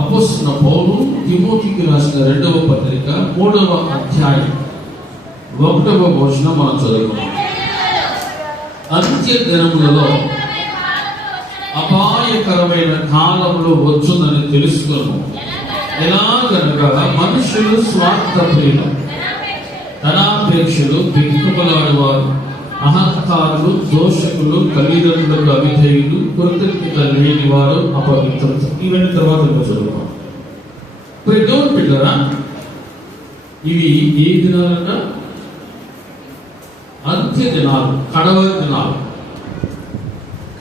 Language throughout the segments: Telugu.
అపోస్తలుడైన పౌలు తిమోతికి రాసిన 2వ పత్రిక 3వ అధ్యాయం 1వ వచనం మనం చదువుకున్నాం. అంత్య దినములలో అపాయకరమైన కాలంలో వచ్చునని తెలుసుకున్నాము. ఎలాగనగా మనుషులు స్వార్థప్రియులు, ధనాపేక్షలు, బిక్కులాడువారు, అహంకారులు, దోషకులు, తల్లిదండ్రులకు అవిధేయులు, కృతజ్ఞత లేనివారు, అపవిత్రత. ఇవన్నీ తర్వాత చదువుతాం. పిల్లరా, ఇవి ఏ దినాలన్నా అంత్య దినాలు, కడవరి దినాలు.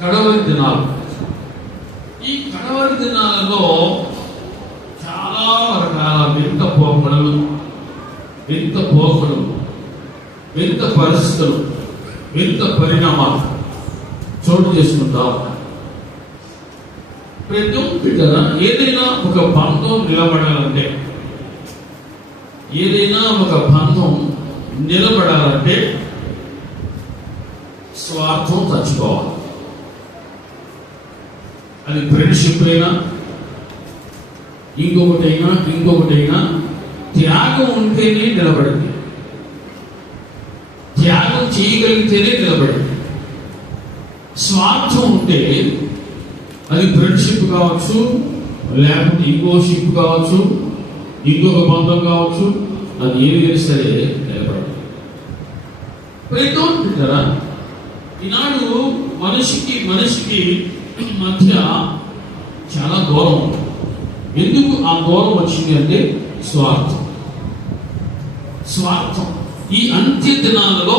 కడవరి దినాలు. ఈ కడవరి దినాలలో చాలా రకాల వింత పోకడలు, వింత పరిస్థితులు, వింత పరిణామాలు చోటు చేసుకుంటాం. ప్రతి బిడ్డ ఏదైనా ఒక బంధం నిలబడాలంటే, స్వార్థం చచ్చిపోవాలి. అది ఫ్రెండ్షిప్ అయినా ఇంకొకటైనా త్యాగం ఉంటేనే నిలబడింది. త్యాగం చేయగలిగితేనే నిలబడింది. స్వార్థం ఉంటే అది ఫ్రెండ్షిప్ కావచ్చు, లేకపోతే ఇంకో షిప్ కావచ్చు, ఇంకొక బంధం కావచ్చు, అది ఏది సరే నిలబడదు. ప్రతిరా ఈనాడు మనిషికి మధ్య చాలా దూరం ఉంది. ఎందుకు ఆ దూరం వచ్చింది అంటే స్వార్థం. ఈ అంత్య దినాలలో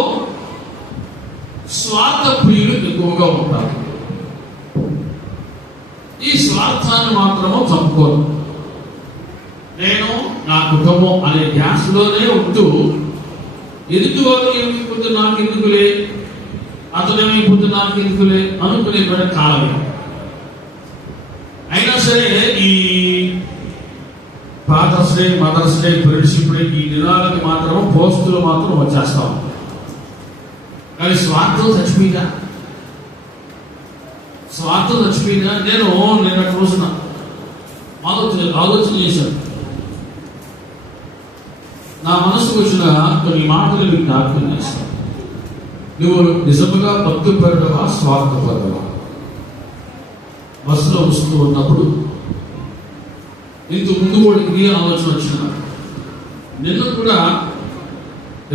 స్వార్థ ప్రియులు ఎక్కువగా ఉంటారు. ఈ స్వార్థాన్ని మాత్రము చంపుకోరు. నేను నా కుటుంబం అనే ధ్యాసలోనే ఉంటూ ఎదుటి వారు ఏమైపోతే నాకు ఎందుకులే, అతను ఏమైపోతే నాకు ఎందుకులే అనుకునే కాలమే. అయినా సరే ఈ Father's Day, Mother's Day, Friendship Day, ఈ దినాలకి మాత్రం పోస్టులు మాత్రం వచ్చేస్తాం. కానీ స్వార్థం చచ్చిపోయిందా? నేను నిన్న రోజున ఆలోచన చేశాను. నా మనసుకు వచ్చిన కొన్ని మాటలు మీకు జ్ఞాపకం చేస్తాను. నువ్వు నిజముగా భక్తిపరుడవా, స్వార్థపరుడవా? బస్సులో వస్తూ ఉన్నప్పుడు ఇంత ముందు కూడా ఇదే ఆలోచన వచ్చిన. నిన్న కూడా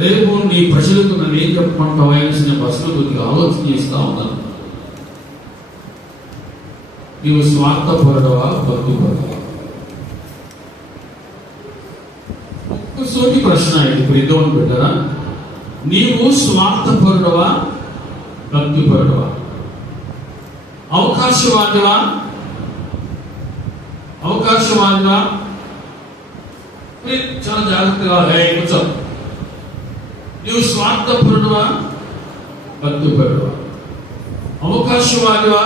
రేపు నీ ప్రజలకు నన్ను ఏం చెప్పమంటావు అనేసి నేను బస్సులో కొద్దిగా ఆలోచన చేస్తా ఉన్నాను. నీవు స్వార్థపరుడవా, భక్తిపరుడవా? ఒక్కసోటి ప్రశ్న ఇది. ఇప్పుడు పెట్టరా, నీవు స్వార్థపరుడవా, భక్తిపరుడవా? అవకాశవాదివా? చాలా జాగ్రత్తగా కూర్చో. నీవు స్వార్థపరుడువా, భక్తిపరుడువా? అవకాశవాదివా,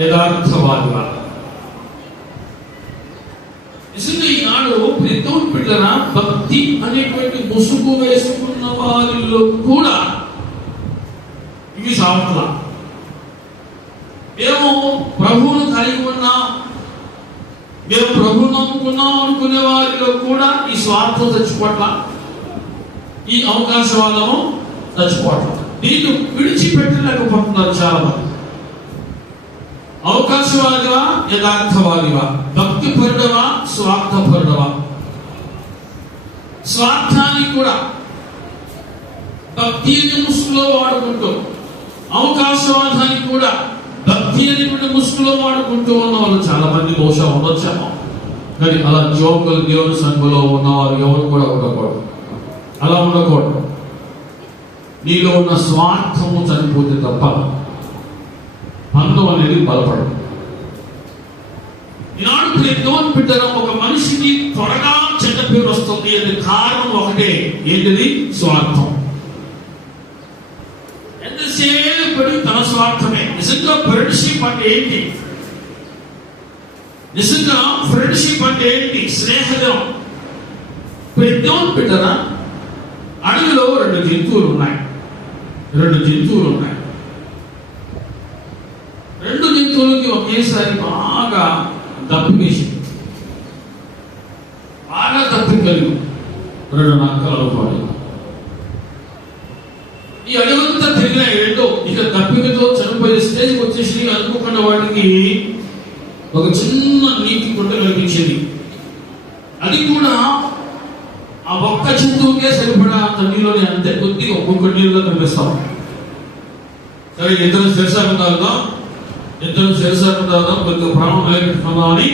యథార్థవాదివా? నిజంగా ఈనాడు ప్రతి బిడ్డన భక్తి అనేటువంటి ముసుగు వేసుకున్న వారిలో కూడా ఇవి సావట్ల. మేము ప్రభువును కలిగి ఉన్నాం, మేము ప్రభువును నమ్ముకున్నాం అనుకునే వారిలో కూడా ఈ స్వార్థం చచ్చిపోట్ల, ఈ అవకాశవాదము చచ్చిపోట్ల. దీన్ని విడిచిపెట్టలేకపోతున్నారు చాలా మంది. అవకాశవాదివా, యథార్థవాదివా? భక్తిపరుడవా, స్వార్థపరుడవా? స్వార్థాన్ని కూడా భక్తి అని ముసుగులో వాడుకుంటూ, అవకాశవాదాన్ని కూడా భక్తి అని ముసుగులో వాడుకుంటూ ఉన్న వాళ్ళు చాలా మంది బహుశా ఉండొచ్చామో. కానీ అలా జోకులు దేవుని సంఘంలో ఉన్నవారు ఎవరు కూడా ఉండకూడదు. అలా ఉండకూడదు. నీలో ఉన్న స్వార్థము చనిపోతే తప్ప బంధం అనేది బలపడదు. ఈనాడు దేవుని బిడ్డగా ఒక మనిషికి త్వరగా చెడ్డ పేరు వస్తుంది అనే కారణం ఒకటే. ఏంటిది? స్వార్థం. ఎంతసేపు తన స్వార్థమే. నిజంగా ఫ్రెండ్షిప్ అంటే ఏంటి? స్నేహం. దేవుని బిడ్డగా అడవిలో రెండు జంతువులు ఉన్నాయి. రెండు జంతువులకి ఒకేసారి బాగా దప్పు వేసింది. కలిగి 2 నక్కలు అనుకోవాలి. ఈ అడవంతా తిరిగిన ఏంటో ఇక దప్పికతో చనిపోయే స్టేజ్కి వచ్చేసి అనుకోకుండా వాడికి ఒక చిన్న నీటి కుంట కనిపించింది. అది కూడా ఆ ఒక్క జంతువుకే సరిపడా అంత నీళ్ళని అంతే కొద్దిగా ఒక్కొక్క నీళ్ళుగా కనిపిస్తాం. సరే ఇద్దరు శిరసాకుందాం కొద్దిగా ప్రాణం నిలబెట్టుకుందాం అని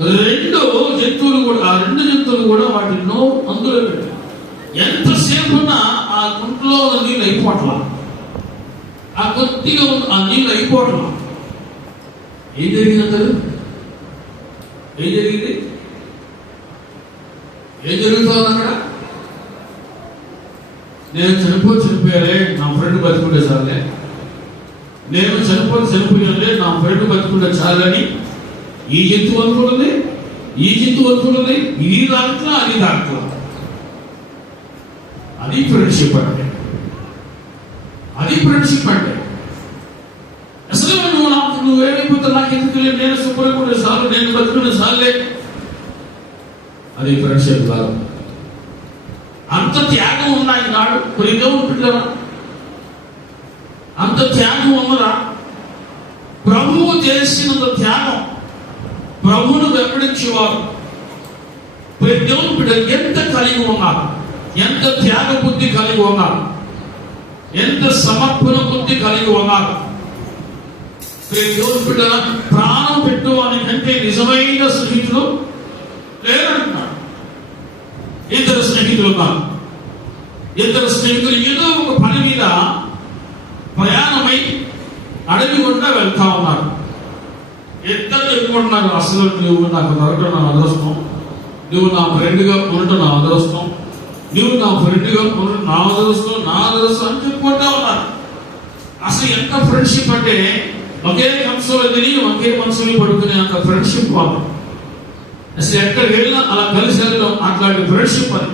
2 జంతువులు కూడా ఆ 2 జంతువులు కూడా వాటి నోరు అందులో పెట్టి ఎంతసేపు ఉన్నా ఆ గుంట్లో ఉన్న నీళ్ళు అయిపోవట్లా, ఆ కొద్దిగా ఆ నీళ్ళు అయిపోవట్లా. ఏం జరిగింది అంటారు? ఏం జరిగింది? ఏం జరుగుతుంది అక్కడ? నేను చనిపోయారే నా ఫ్రెండ్ బతుకుంటే చాలే, నేను చనిపోయాలే నా ఫ్రెండ్ బతుకుంటే చాలని ఈ జంతువు అనుకున్నది, ఇది దాంట్లో అది దాంట్లో. అది ఫ్రెండ్షిప్ అంటే అసలు నువ్వేమైపోతే నాకు ఎందుకు లేదు, నేను శుభ్రకుంటే చాలు, నేను బతుకుంటే చాలే. అది ఫ్రెండ్షిప్ కాదు. అంత త్యాగం ఉన్నాయి నాడు కొద్దిగా ఉంటుందా? అంత త్యాగం ఉన్నదా? ప్రభువు చేసినంత త్యాగం, ప్రభువును వెంబడించేవారు దేవుని బిడ్డ ఎంత కలిగి ఉన్నారు, ఎంత త్యాగ బుద్ధి కలిగి ఉన్నారు, ఎంత సమర్పణ బుద్ధి కలిగి ఉన్నారు. దేవుని బిడ్డ ప్రాణం పెట్టువానికంటే నిజమైన స్నేహితులు లేరంటున్నాడు. ఇద్దరు స్నేహితులు ఉన్నారు. ఇద్దరు స్నేహితులు ఏదో ఒక పని మీద ప్రయాణమై అడవి గుండా వెళ్తా ఉన్నారు. ఇద్దరు ఎన్నుకుంటున్నారు, అసలు నువ్వు నాకు దొరకడం నా అదృష్టం, నువ్వు నా ఫ్రెండ్గా ఉండటం నా అదృష్టం, నువ్వు నా ఫ్రెండ్గా ఉండటం నా అదృష్టం అని చెప్పుకుంటా ఉన్నారు. అసలు ఎంత ఫ్రెండ్షిప్ అంటే ఒకే మనసులో తిని ఒకే మనసులో పడుకునే అంత ఫ్రెండ్షిప్ వాళ్ళు. అసలు ఎక్కడికి వెళ్ళినా అలా కలిసి వెళ్ళడం అట్లాంటి ఫ్రెండ్షిప్ అని.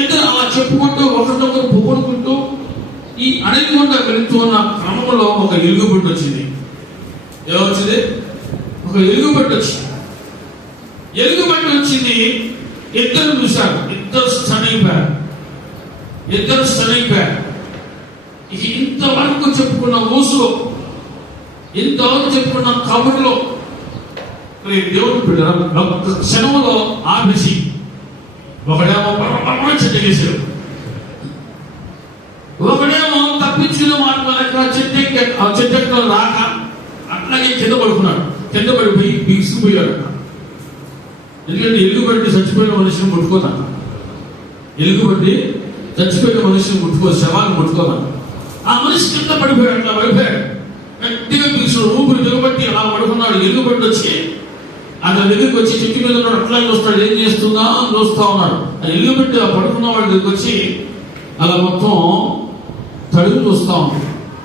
ఇద్దరు అలా చెప్పుకుంటూ ఒకరినొకరు పొగుడుకుంటూ ఈ అడవి గుండా వెళుతూ ఉన్న క్రమంలో ఒక ఎలుగుబంటి వచ్చింది. ఏమొచ్చింది? ఒక ఎలుగుబంటి వచ్చింది. ఇద్దరు చూశారు, ఇద్దరు స్టనింగ్ బ్యాడ్. ఇంతవరకు చెప్పుకున్న ఊసులో, ఇంతవరకు చెప్పుకున్న కబుర్లో దేవుడు బిడ్డలు క్షణంలో ఆపేసి ఒకడేమో చెట్టేసాడు, ఒకడేమో తప్పించిన మాట చెట్టెక్కడం రాక అట్లాగే కింద పడిపోయి బిగుసిపోయాడు. ఎందుకంటే ఎలుగుబంటి చచ్చిపోయిన మనిషిని ముట్టుకోతాను, శవాన్ని ముట్టుకోతాను. ఆ మనిషి కింద పడిపోయాడు, అట్లా పడిపోయాడు. గట్టిగా బిగుసుడు, ఊపిరి దిగబట్టి అలా పడుకున్నాడు. ఎలుగుబంటి వచ్చి అతని దగ్గరికి వచ్చి చెట్టు మీద ఉన్నాడు, అట్లాగే వస్తాడు, ఏం చేస్తుందా అని చూస్తా ఉన్నాడు. ఆ ఎలుగుబంటి ఆ పడుకున్న వాడి దగ్గరికి వచ్చి అలా మొత్తం తడుగు చూస్తా ఉంది,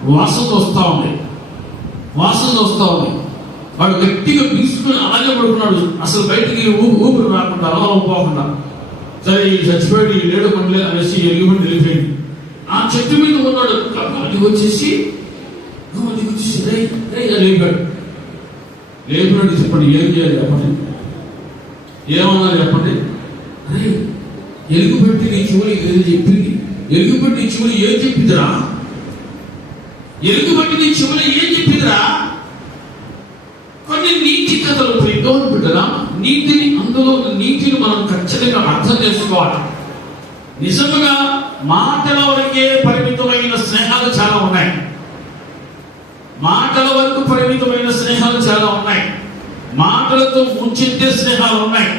వాసన వస్తా ఉంది. వాడు గట్టిగా బిగుసుకుని అలాగే పడుకున్నాడు, అసలు బయటికి ఊపిరి రాకుండా అలా పోకుండా. సరే ఈ చచ్చిపోయాడు, ఈ లేడు పండలే అనేసి ఎలుగుబంటి వెళ్ళిపోయింది. ఆ చెట్టు మీద ఉన్నాడు, అది వచ్చేసి లేపినట్టు చెప్పండి, ఏం చేయాలి చెప్పండి, ఏమన్నారు చెప్పండి. అరే ఎలుగుబెట్టి నీ చెవులు ఏం చెప్పింది, ఎలుగుబెట్టి నీ చెవులు ఏం చెప్పిందిరా, కొన్ని నీతి కథలు బిడ్డరా. అందులో నీతిని మనం ఖచ్చితంగా అర్థం చేసుకోవాలి. నిజంగా మాటల వరకే పరిమితమైన స్నేహాలు చాలా ఉన్నాయి, మాటలతో ముంచెత్తే స్నేహాలు ఉన్నాయి,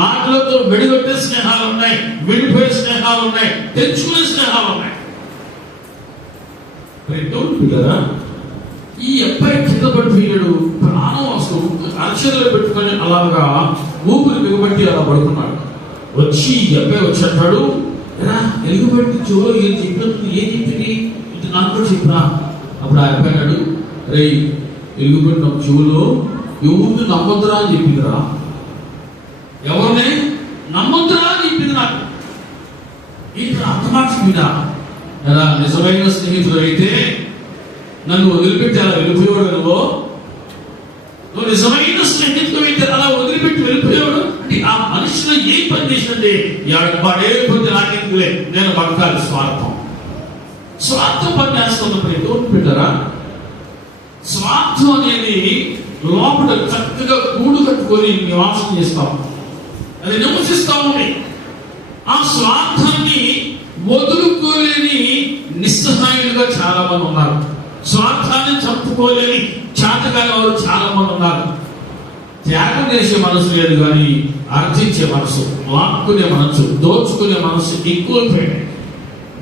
మాటలతో వెడిగొట్టే స్నేహాలు ఉన్నాయి, విడిపోయే స్నేహాలు ఉన్నాయి, తెచ్చుకునే స్నేహాలు ఉన్నాయి. ఈ అబ్బాయి కింద పడిపోయాడు, ప్రాణం అసలు అక్షరాలు పెట్టుకొని అలాగా ఊపిరి బిగబట్టి అలా పడుకున్నాడు. వచ్చి ఈ అబ్బాయి వచ్చి అంటాడు, ఎలుగుబట్టి చెవులో ఏం చెప్పింది ఇది నాకు కూడా చెప్పినా. అప్పుడు ఆ అబ్బాయి అన్నాడు, రే ఎలుగుబట్టి నాకు చెవులో ఎవరిని నమ్మొద్దురా అని చెప్పిందిరా, ఎవరిని నమ్మొద్దురా అని చెప్పింది నాకు. ఇంకా అంత మాట మీద ఎలా నిజమైన స్నేహితుడు అయితే నన్ను వదిలిపెట్టి అలా వెళ్ళిపోయేవాడు, నువ్వు నిజమైన స్నేహితుడు అయితే అలా వదిలిపెట్టి వెళ్ళిపోయేవాడు. అంటే ఆ మనిషిలో ఏం పని చేసింది? వాడే కొద్ది నాకేందులే, నేను బతకాలి. స్వార్థం పని చేస్తున్నప్పుడు ఎటువంటి పెట్టారా? స్వార్థం అనేది లోపల చక్కగా గూడు కట్టుకొని నివాసం చేస్తాం, అది నివసిస్తా ఉంది. ఆ స్వార్థాన్ని వదులుకోలేని నిస్సహాయులుగా చాలా మంది ఉన్నారు. స్వార్థాన్ని చంపుకోలేని చేతకాని వారు చాలా మంది ఉన్నారు. త్యాగం చేసే మనసు లేదు, కానీ అర్జించే మనసు, లాక్కునే మనసు, దోచుకునే మనసు ఎక్కువైపోయింది.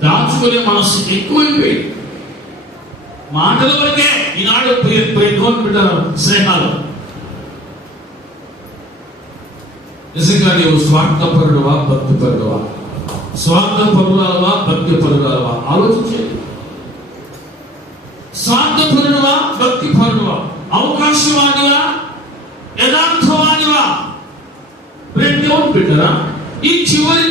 దాచుకునే మనసు ఎక్కువైపోయింది. మాటల వరకే ఈనాడు పెట్టారు స్నేహాలు. నిజంగా నీవు స్వార్థపరుడువా, భక్తిపరుడువా? స్వార్థపరురాలవా, భక్తిపరురాలవా? ఆలోచించేది. స్వార్థపరుడువా, భక్తిపరుడువా? అవకాశవాదివా, యథార్థవాదివా? దేవుని బిడ్డరా, ఈ చివరి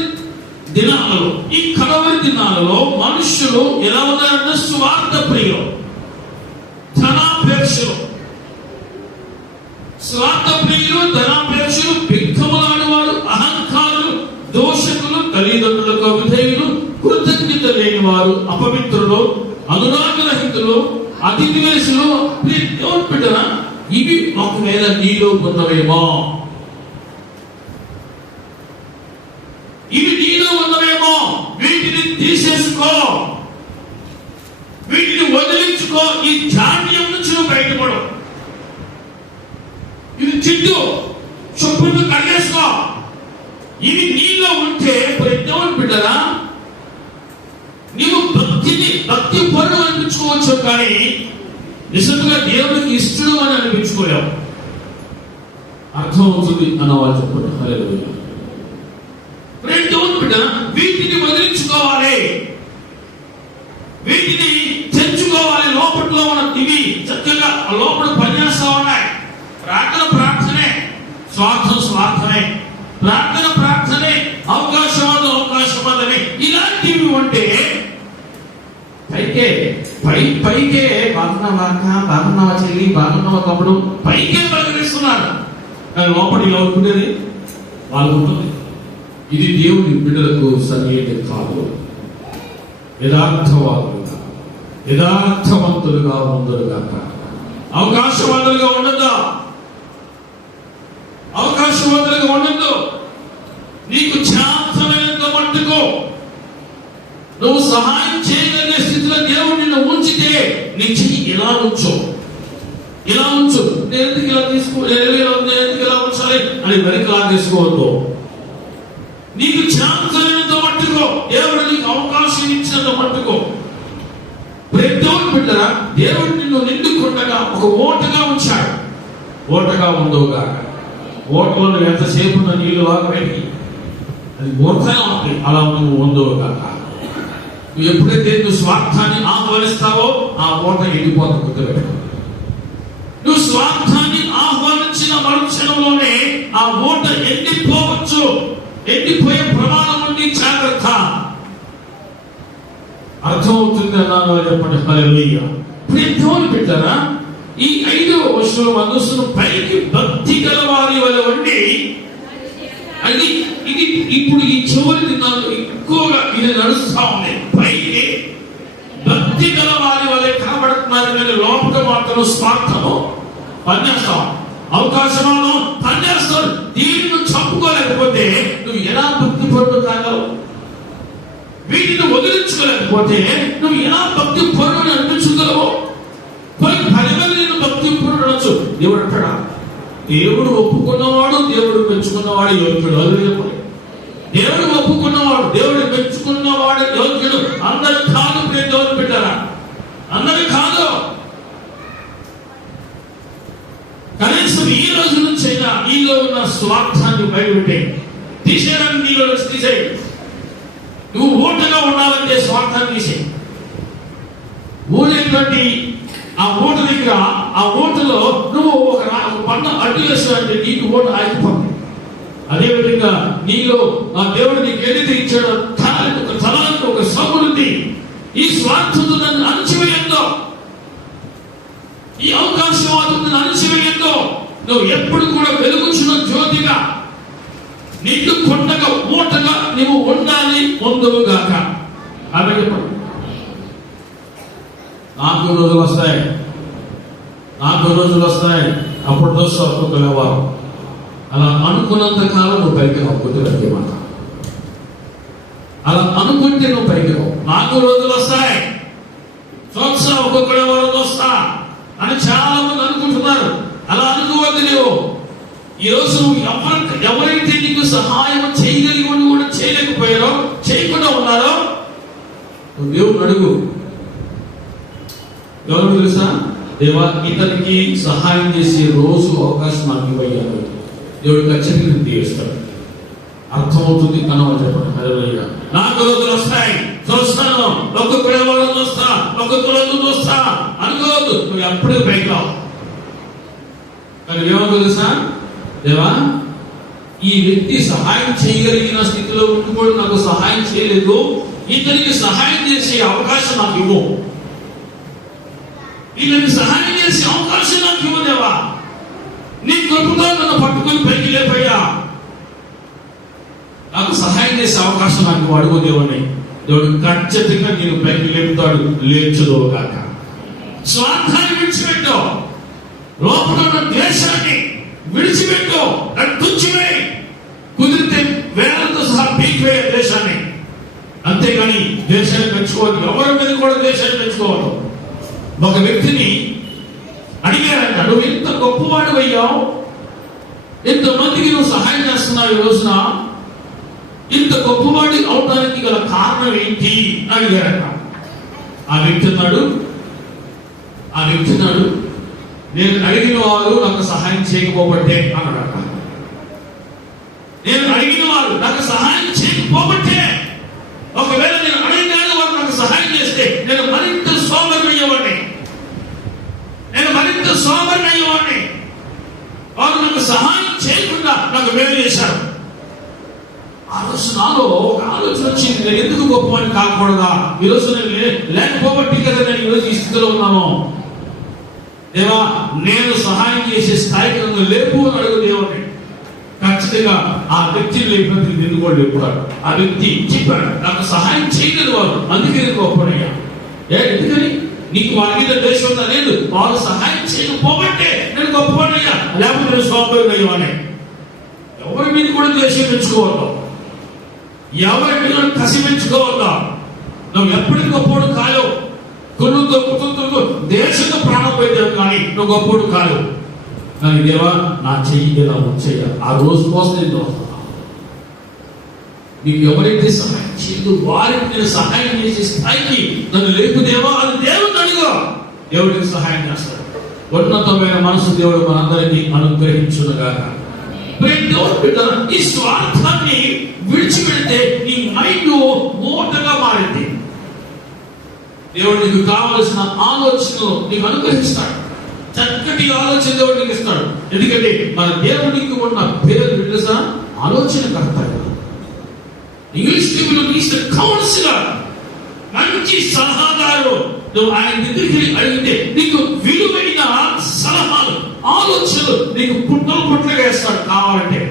దినాలలో, ఈ కడవరి దినాలలో మనుషులు ఎలా ఉన్నారంటే స్వార్థ ప్రియులు, ధనాపేక్షలు, స్వార్థ ప్రియులు, ధనాపేక్షలు, బిక్కములాడువారు, అహంకారులు, దోషకులు, తల్లిదండ్రులకు విధేయులు, కృతజ్ఞత లేని వారు, అపవిత్రులు, అనురాగరహితులు, అతిద్వేషులు. దేవుని బిడ్డరా, ఇవి ఒకవేళ నీలో ఉన్నవేమో, ఇవి నీలో ఉన్నవేమో, వీటిని తీసేసుకో, వీటిని వదిలించుకో. ఈ ధాన్యం నుంచి నువ్వు బయటపడు. ఇది జిడ్డు, చొప్పును కడిగేసుకో. ఇవి నీలో ఉంటే దేవుని బిడ్డరా, నీవు భక్తి పరుడు అనిపించుకోవచ్చు, కానీ నిజంగా దేవుడికి ఇష్టడు అని అనిపించుకోలేవు. అర్థమవుతుంది అన్నవాళ్ళు చెప్పండి. హల్లెలూయా. దేవుని బిడ్డ, వీటిని వదిలించుకోవాలి, వీటిని తెంచుకోవాలి. లోపట్లో మనం ఇవి చక్కగా లోపల పనిచేస్తా ఉన్నాయి. ప్రార్థనే, స్వార్థమే, ప్రార్థనే, అవకాశవాదనే, ఇలాంటివి ఉంటే పైకే బాగున్నావా చెల్లి, బాగున్నావా తమ్ముడు, పైకే ప్రకటిస్తున్నాడు, కానీ లోపలి లోపడేది వాళ్ళు ఉంటుంది. ఇది దేవుని బిడ్డలకు సరైనది కాదు. యథార్థవంతులుగా ఉందరుగాక. అవకాశవాదులుగా ఉండద్దు. నీకు చేతనైనంత మట్టుకు నువ్వు సహాయం చేయగలిగే స్థితిలో దేవుడు నిన్ను ఉంచితే నీ చెయ్యి ఇలా ఉంచు. నేను ఎందుకు ఇలా ఉంచాలి అని వెనక లాగేసుకోవద్దు. నీకు చేతనైనంత మట్టుకో, దేవుడు నీకు అవకాశం ఇచ్చినంత మట్టుకో. దేవుని బిడ్డరా, దేవుడు నిన్ను నిండుకుండగా ఒక ఓటగా ఉంచాడు. ఓటగా ఉందోగా. ఓటలో నువ్వు ఎంతసేపు ఉన్న నీళ్ళు లాగబెట్టి అది ఓటగా ఉంది, అలా నువ్వు ఉందోగా. నువ్వు ఎప్పుడైతే నువ్వు స్వార్థాన్ని ఆహ్వానిస్తావో ఆ ఓట ఎండిపోతా గుర్తుపెట్టు. నువ్వు స్వార్థాన్ని ఆహ్వానించిన మరుక్షణంలోనే ఆ ఓట ఎండిపోవచ్చు. ఎండిపోయే ప్రమాదం ఉంది, జాగ్రత్త. అర్థమవుతుంది అన్నాను చెప్పండి. హల్లెలూయా. దేవుని బిడ్డరా, ఈ 5వ వచనం మనసును పైకి భక్తి గల వారి వలె ఉండి, అది ఇది ఇప్పుడు ఈ చివరి దినాల్లో ఎక్కువగా ఇది నడుస్తా ఉంది. పైకి భక్తి గల వారి వలె కనబడుతున్నారు, కానీ లోపల మాత్రం స్వార్థము పనిచేస్తాం, అవకాశంలో పనిచేస్తాడు. దీన్ని నువ్వు చంపుకోలేకపోతే నువ్వు ఎలా భక్తి పరుడు కాగలవు? వీటిని వదిలించుకోలేకపోతే నువ్వు ఎలా భక్తి పరుడు అనిపించగలవు? 10 మంది నేను భక్తి పరుడు అనొచ్చు. దేవుడు అంటాడా? దేవుడు ఒప్పుకున్నవాడు, దేవుడు మెచ్చుకున్నవాడు యోగ్యుడు. అది చెప్పండి. దేవుడు ఒప్పుకున్నవాడు, దేవుడు మెచ్చుకున్నవాడు యోగ్యుడు. అందరు కాదు, దేవుడు పెట్టారా? అందరు కాదు. కనీసం ఈ రోజు నుంచి అయినా నీలో ఉన్న స్వార్థాన్ని బయటపెట్టే, తీసేయడానికి నీలో నుంచి తీసేయి. నువ్వు ఓటుగా ఉండాలంటే స్వార్థాన్ని తీసేయి. ఊరేటువంటి ఆ ఓటు దగ్గర, ఆ ఓటులో నువ్వు ఒక పన్ను అడ్డు వేసావంటే నీకు ఓటు ఆగిపోతుంది. అదేవిధంగా నీలో ఆ దేవుడు నీకు ఏదైతే ఇచ్చాడో ఒక తలానికి ఒక సముద్ది, ఈ స్వార్థతో నన్ను అణచివేయందో, ఈ అవకాశవాదుని అణచివేయందో, నువ్వు ఎప్పుడు కూడా వెలుగుచున్న జ్యోతిగా నిన్ను కొండగా మూటగా నువ్వు ఉండాలి పొందువుగాక. ఆమె చెప్పండి. నాకు రోజులు వస్తాయి, నాకు రోజులు వస్తాయి, అప్పుడు దోస్తు ఒక్కొక్క వ్యవహారం. అలా అనుకున్నంత కాలం నువ్వు పైకి రాకపోతే మాట, అలా అనుకుంటే నువ్వు పైకి రావు. నాకు రోజులు వస్తాయి, చూస్తా ఒక్కొక్క వ్యవహారం వస్తా అని చాలా మంది అనుకుంటున్నారు. అలా అనుకోవద్దు. నువ్వు ఈరోజు ఎవరైతే నీకు సహాయం చేయగలిగి ఉండి కూడా చేయలేకపోయారో, చేయకుండా ఉన్నారో, నువ్వు దేవుడు అడుగు. ఎవరు తెలుసా? దేవా, ఇతనికి సహాయం చేసే రోజు అవకాశం నాకు ఇవ్వయ్యాను. దేవుడు ఖచ్చితంగా తీరుస్తాడు. అర్థమవుతుంది కనవ చెప్పండి. హల్లెలూయా. నాకు రోజులు వస్తాయి, చూస్తాను, ఒక్కొక్క వాళ్ళని చూస్తా, ఒక్కొక్క రోజు చూస్తా అనుకోవద్దు. నువ్వు ఎప్పుడూ పైకి రావు. కానీ ఏమో తెలుసా? దేవా, ఈ వ్యక్తి సహాయం చేయగలిగిన స్థితిలో ఉండి కూడా నాకు సహాయం చేయలేదు, ఇతనికి సహాయం చేసే అవకాశం నాకు ఇవ్వు. ఇతనికి సహాయం చేసే అవకాశం నాకు ఇవ్వు దేవా. నీ కృపతో నన్ను పట్టుకొని పైకి లేపయ్యా, నాకు సహాయం చేసే అవకాశం నాకు అడుగు దేవుని. దేవుడు ఖచ్చితంగా నేను పైకి లేపుతాడు. లేచుదోగాక. స్వార్థాన్ని విడిచిపెట్టు, లోపల ఉన్న దేశాన్ని విడిచిపెట్టు, తుంచివే, కుదిరితే వేలతో సహా పీకివే దేశాన్ని. అంతేగాని దేశాన్ని పెంచుకోవద్దు. ఎవరి మీద కూడా దేశాన్ని పెంచుకోవద్దు. ఒక వ్యక్తిని అడిగారంట, నువ్వు ఎంత గొప్పవాడు అయ్యావు, ఎంతమందికి నువ్వు సహాయం చేస్తున్నావు, ఈ రోజున ఇంత గొప్పవాడి అవడానికి గల కారణం ఏంటి అడిగారంట. ఆ వ్యక్తి అన్నాడు, నేను అడిగిన వారు నాకు సహాయం చేయకపోబట్టే అన్నాడట. నేను అడిగిన వారు నాకు సహాయం చేయకపోబట్టే. ఒకవేళ నేను అడిగిన వారు నాకు సహాయం చేస్తే నేను మరింత సోమరిని అయ్యేవాడిని. వారు నాకు సహాయం చేయకుండా నాకు మేలు చేశారు. ఆ రోజు నాలో ఒక ఆలోచన వచ్చింది, నేను ఎందుకు గొప్పవాడిని కాకూడదా? ఈరోజు నేను లేకపోబట్టి కదా నేను ఈరోజు ఈ స్థితిలో ఉన్నాను. దేవా, నేను సహాయం చేసే స్థాయికి నన్ను లేపు అని అడుగు దేవుని. ఖచ్చితంగా ఆ వ్యక్తిని లేకపోతే ఎందుకు కూడా లేపుతాడు. ఆ వ్యక్తి చెప్పాడు, నాకు సహాయం చేయలేదు వారు, అందుకే నేను గొప్పనయ్యా. ఎందుకని? నీకు వారి మీద ద్వేషం ఉందా? లేదు, వారు సహాయం చేయకపోబట్టే నేను గొప్పనయ్యా, లేకపోతే నేను సోమరినయ్యానే. ఎవరి మీద కూడా ద్వేషం పెంచుకోవద్దు, ఎవరి మీద కసి పెంచుకోవద్దా. నువ్వు ఎప్పటికీ గొప్పడు కాదు. కొను దొక్కుతుందో దేశంలో ప్రాణం పోయేది కానీ నువ్వు గొప్పడు కాదు. కానీ దేవా, నా చెయ్యి ఇలా వచ్చేయ, ఆ రోజు కోసం నేను వస్తున్నా. నీకు ఎవరైతే సహాయం చేయదు వారికి నేను సహాయం చేసే స్థాయికి నన్ను లేపు దేవా అని దేవుడు అడుగు. దేవుడికి సహాయం చేస్తాడు. ఉన్నతమైన మనసు దేవుడు మనందరికీ అనుగ్రహించునుగాక. ఈ స్వార్థాన్ని విడిచిపెడితే నీ మైండ్ మూటగా మారింది. దేవుడు నీకు కావలసిన ఆలోచనలు నీకు అనుగ్రహిస్తాడు. చక్కటి ఆలోచన దేవుడు నీకు ఇస్తాడు. ఎందుకంటే మన దేవుడికి ఉన్న పేరు తెలుసా? ఆలోచనకర్త. ఇంగ్లీష్ కౌన్సిలర్, మంచి సలహాదారు. నువ్వు ఆయన దగ్గరికి అడిగితే నీకు విలువైన సలహాలు, ఆలోచనలు నీకు పుట్టలుగా వేస్తాడు. కావాలంటే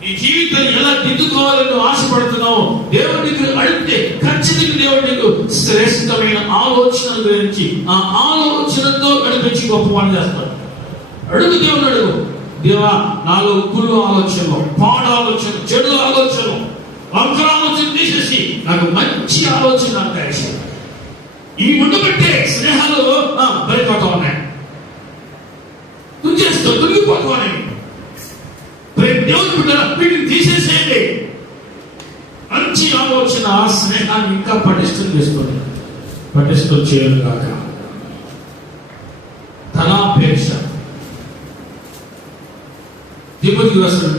నీ జీవితాన్ని ఎలా దిద్దుకోవాలని నువ్వు ఆశపడుతున్నావు, దేవుడి దగ్గర అడిగితే ఖచ్చితంగా దేవుడు నీకు శ్రేష్టమైన ఆలోచన గురించి ఆ ఆలోచనతో నడిపించి గొప్పవాడిని చేస్తాడు. అడుగు దేవుడు, అడుగు. దేవా, నాలో కుళ్ళు ఆలోచనలు, పాడు ఆలోచన, చెడు ఆలోచనలు, వంకర ఆలోచన తీసేసి నాకు మంచి ఆలోచన నాకు దయచేయి. ఈ ఉండబట్టే స్నేహాలు బయటపడతా ఉన్నాయి, తొలగిపోతూ ఉన్నాయి. దేవుడు బిడ్డల వీటిని తీసేసేయండి. మంచి ఆలోచన స్నేహాన్ని ఇంకా పటిష్టం చేస్తుంది, పటిష్టం చేయను కాక. ధనాపేక్ష. తిమోతికి రాసిన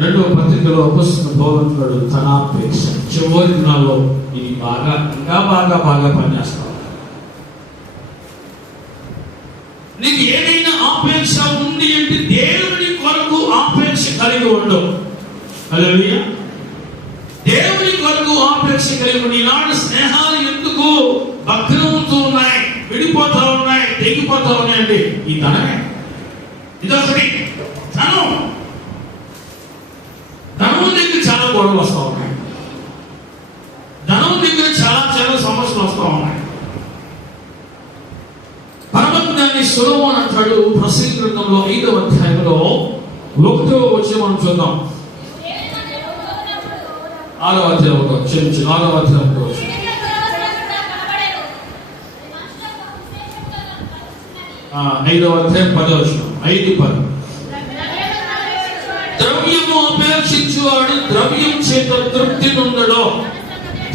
2వ పత్రికలో అపోస్తలుడైన పౌలు అంటున్నాడు, ధనాపేక్ష చివరి దినాల్లో ఇది ఇంకా బాగా పనిచేస్తాం. నీకు ఏదైనా ఆపేక్ష ఉంది అంటే దేవుని కొరకు ఆపేక్ష కలిగి ఉండు. హల్లెలూయా. దేవుని కొరకు ఆపేక్ష కలిగి ఉండి. ఈనాడు స్నేహాలు ఎందుకు భగ్నమవుతూ ఉన్నాయి, విడిపోతా ఉన్నాయి, తెగిపోతా ఉన్నాయండి? ఈ ధనమే. ఇదొకటి ధనం. ధనం దగ్గర చాలా గొడవలు వస్తూ ఉన్నాయి. ధనం దగ్గర చాలా చాలా సమస్యలు వస్తూ ఉన్నాయి. పరమజ్ఞాని సొలొమోను అంటాడు ప్రసంగి గ్రంథంలో 5వ అధ్యాయంలో 1వ వచనం మనం చూద్దాం. 6వ అధ్యాయంలో 6వ అధ్యాయంలో 5వ అధ్యాయం 10వ వచనం 5:10. ద్రవ్యము అపేక్షించువాడు ద్రవ్యం చేత తృప్తి నొందడో,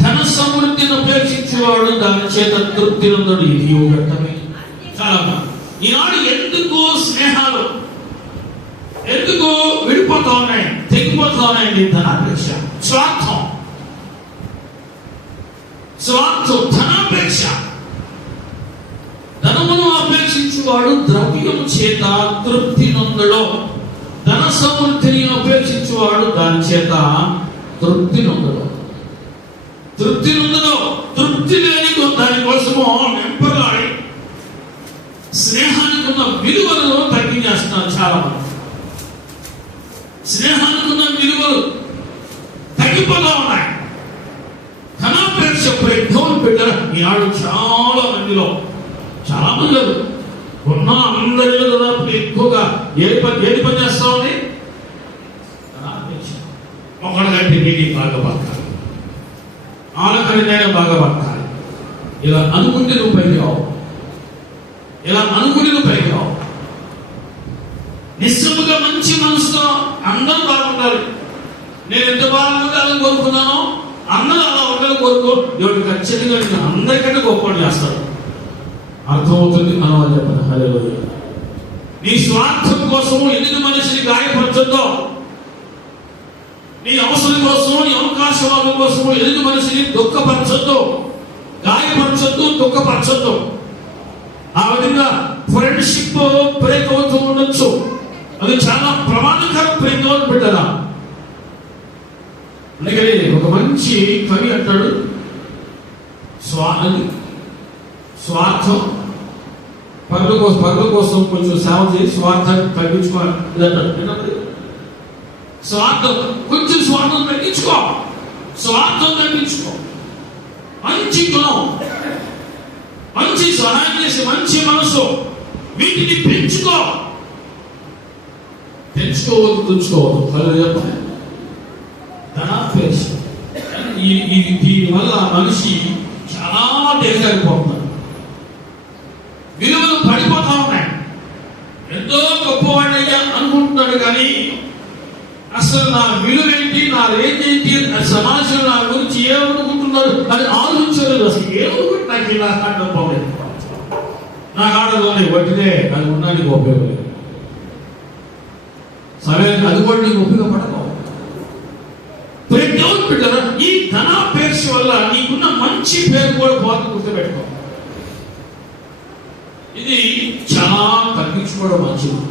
ధన సమృద్ధిని అపేక్షించువాడు దాని చేత తృప్తి నొందడు. ఇది ఘట్టమే. చాలా ఈనాడు ఎందుకు స్నేహాలు ఎందుకు విడిపోతా ఉన్నాయి, తెగిపోతా ఉన్నాయండి? ధనాపేక్ష, స్వార్థం, ధనాపేక్ష. ధనమును అపేక్షించువాడు ద్రవ్యము చేత తృప్తి నొందడో, ధన సమృద్ధిని అపేక్షించువాడు దాని చేత తృప్తి నొందడో. తృప్తి లేని దానికోసము వెంపలాడి స్నేహానికి ఉన్న విలువలను తగ్గించేస్తున్నారు చాలా మంది. స్నేహానికి ఉన్న విలువలు తగ్గిపోతా ఉన్నాయి. ధనాపేక్ష ప్రయత్నం పెట్టారు ఈనాడు చాలా మందిలో. చాలా మంది ఉన్న అందరిలో దాదాపు ఎక్కువగా ఏది పని చేస్తా ఉంది? ధనాపేక్ష. ఒకళ్ళకంటే నీటి బాగా బతకాలి, ఆలకడి నేను బాగా బతకాలి. ఇలా అనుకుంటే నువ్వు పైకి రావు. నిశ్చయముగా మంచి మనసుతో అందరూ బాగుండాలి. నేను ఎంత బాగుండాలని కోరుకున్నానో అందరూ అలా ఉండాలని కోరుకో. దేవుడు ఖచ్చితంగా అందరికంటే గొప్ప చేస్తాడు. అర్థమవుతుంది మనం చెప్పండి. హల్లెలూయా. నీ స్వార్థం కోసము ఎన్ని మనిషిని గాయపరచొద్దో, నీ అవసరం కోసము నీ అవకాశవాదం కోసము ఎన్ని మనిషిని దుఃఖపరచొద్దు, గాయపరచొద్దు, దుఃఖపరచొద్దు. ఆ విధంగా ఫ్రెండ్షిప్ బ్రేక్ అవుతూ ఉండొచ్చు. అది చాలా ప్రమాదకర బ్రేక్ అవుతూ పెట్టదా. అందుకని ఒక మంచి కవి అంటాడు, స్వార్థం పరుల కోసం కొంచెం సేవ చేసి స్వార్థాన్ని తగ్గించుకోవాలి. స్వార్థం కొంచెం స్వార్థం తగ్గించుకో. మంచి గుణం, మంచి సహాయం చేసి మంచి మనసు, వీటిని తెచ్చుకోవద్దు. ధనాపేక్ష దీనివల్ల మనిషి చాలా దిగజారిపోతున్నాడు. విలువలు పడిపోతా ఉన్నాయి. ఎంతో గొప్పవాడయ్యా అనుకుంటున్నాడు కానీ అసలు నా విలువ ఏంటి, నా రేంజ్ ఏంటి, సమాజం నా గురించి ఏమనుకుంటున్నారు అని ఆలోచించలేదు. అసలు ఏమనుకుంటు నాకు ఇలా పోలేదు. నాకు ఆడలోనే వడ్డీనే అది ఉండడానికి ఉపయోగలేదు. సమయానికి అది కూడా నీకు ఉపయోగపడదు. పెట్టారా? ఈ ధనాపేక్ష వల్ల నీకున్న మంచి పేరు కూడా పోతే గుర్తుపెట్టుకో. ఇది చాలా తగ్గించుకోవడం మంచిది.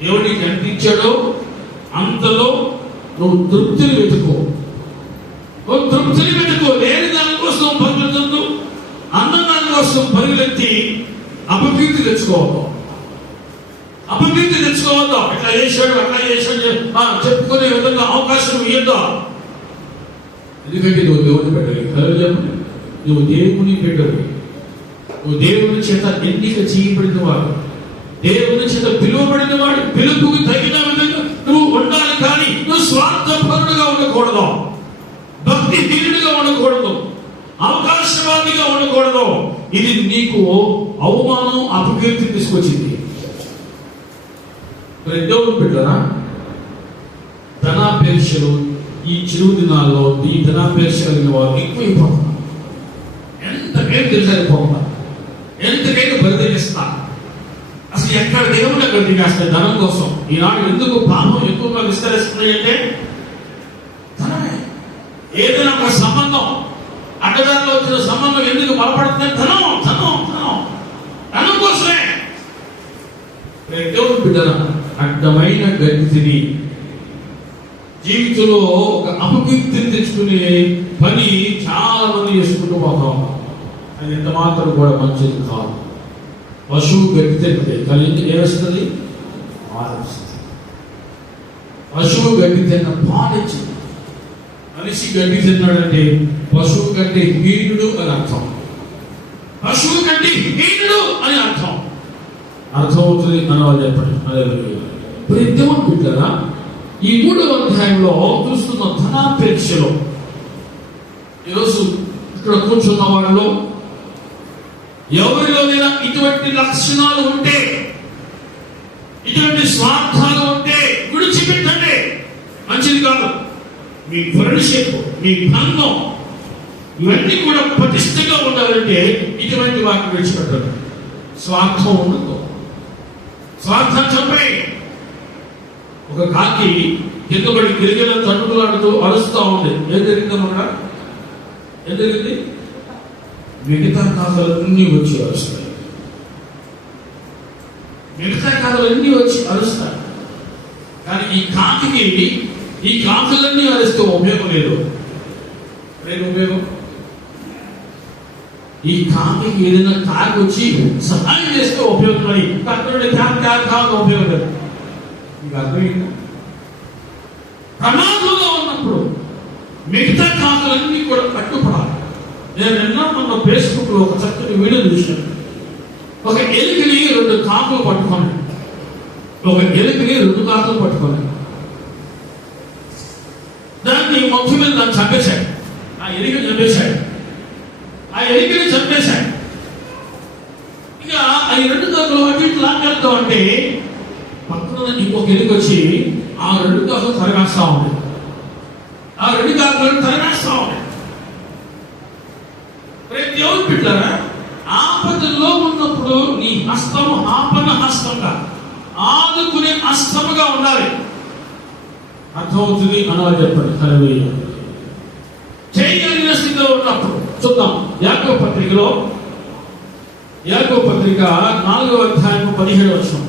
దేవుడు నీకు ఎంత ఇచ్చాడో అంతలో నువ్వు తృప్తిని వెతుకో. లేని దానికోసం పరుగులెత్తు, అన్న దానికోసం పరుగులెత్తి అపకీర్తి తెచ్చుకోవద్దు. ఇట్లా చేశాడు అట్లా చేశాడు చెప్పుకునే విధంగా అవకాశం ఇవ్వద్దు. ఎందుకంటే నువ్వు దేవుని పెట్టాలి. నువ్వు దేవుని పెట్టాలి. నువ్వు దేవుని చేత ఎన్నిక చేయబడిన వాడు, దేవుని చేత పిలువబడిన వాడు. పిలుపుకి తగిన విధంగా నువ్వు ఉండాలి. కానీ నువ్వు స్వార్థపరుడుగా ఉండకూడదు, భక్తి హీనుడిగా ఉండకూడదు, అవకాశవాదిగా ఉండకూడదు. ఇది నీకు అవమానం, అపకీర్తి తీసుకొచ్చింది. దేవుడు పెట్టారా? ధనాపేక్షలు ఈ చిరువు దినాల్లో ఈ ధనాపేక్ష కలిగిన వారు ఎక్కువైపోతున్నారు. ఎంతకైనా తెలిసైపోతున్నారు, ఎంతకైనా బరిదగిస్తారు. అసలు ఎక్కడ దేవుడు అక్కడ దిగేస్తాయి ధనం కోసం. ఈనాడు ఎందుకు పాపం ఎక్కువగా విస్తరిస్తుంది అంటే ధనమే. ఏదైనా ఒక సంబంధం అడ్డదారిలో వచ్చిన సంబంధం ఎందుకు బలపడుతుంది? ధనం కోసమే. దేవుడు బిడ్డరా, అడ్డమైన గతిని జీవితంలో ఒక అపకీర్తిని తెచ్చుకునే పని చాలా మంది చేసుకుంటూ పోతాం. అది ఎంత మాత్రం కూడా మంచిది కాదు. పశువు గట్టి తెప్పితే కలిగి ఏమేస్తుంది? పశువు గడ్డి తిన్న పాలించింది. మనిషి గడ్డి తిన్నాడంటే పశువు కంటే హీనుడు అని అర్థం. పశువు కంటే హీనుడు అని అర్థం. అర్థమవుతుంది అన్నవాళ్ళు చెప్పండి. ప్రతిమం బిడ్డరా, ఈ 3వ అధ్యాయంలో చూస్తున్న ధనాపేక్షలో ఈరోజు ఇక్కడ కూర్చున్న వాళ్ళలో ఎవరిలోనైనా ఇటువంటి లక్షణాలు ఉంటే, ఇటువంటి స్వార్థాలు ఉంటే విడిచిపెట్టండి. మంచిది కాదు. మీ ఫ్రెండ్షిప్, మీ బంధం ఇవన్నీ కూడా పటిష్టంగా ఉండాలంటే ఇటువంటి వాటిని విడిచిపెట్టండి. స్వార్థం ఉండదు. స్వార్థం చంపే. ఒక కాకి కిందపడి గిరిగిన తన్నులాడుతూ అరుస్తూ ఉంది. ఏం జరిగిందమ్మా? ఏం జరిగింది? మిగతా కాకులన్నీ వచ్చి అరుస్తాయి. మిగతా కాకులన్నీ వచ్చి అరుస్తాయి. కానీ ఈ కాకులన్నీ అరిస్తే ఉపయోగం లేదు. ఉపయోగం. ఈ కాకి ఏదైనా కాకి వచ్చి సహాయం చేస్తే ఉపయోగం. అని కట్టుబడి కాదు ఉపయోగం లేదు. మీకు అర్థమైందా? ప్రమాదంలో ఉన్నప్పుడు మిగతా కాకులన్నీ కూడా కట్టుపడాలి. నేను మొన్న ఫేస్బుక్ లో ఒక చక్కటి వీడియో చూశాను. ఒక ఎలుకని 2 కాకులు పట్టుకొని, దాన్ని మొత్తం మీద దాన్ని చంపేశాడు. ఆ ఎలుకని చంపేశాడు. ఇక ఆ 2 కాకులు అటు ఇటు లాక్కెళ్తా ఉంటే పక్కన ఇంకొక ఎలుక వచ్చి ఆ 2 కాకులు తరగేస్తా ఉంది. దేవుడు బిడ్డలారా, ఆపదల్లో ఉన్నప్పుడు నీ హస్తము ఆపన హస్తంగా, ఆదుకునే హస్తముగా ఉండాలి. అర్థమవుతుంది అన్నవాళ్ళు చెప్పండి. హల్లెలూయా. చేయగలిగిన స్థితిలో ఉన్నప్పుడు చూద్దాం. యాకోబు పత్రిక 4వ అధ్యాయం 17వ వచనం.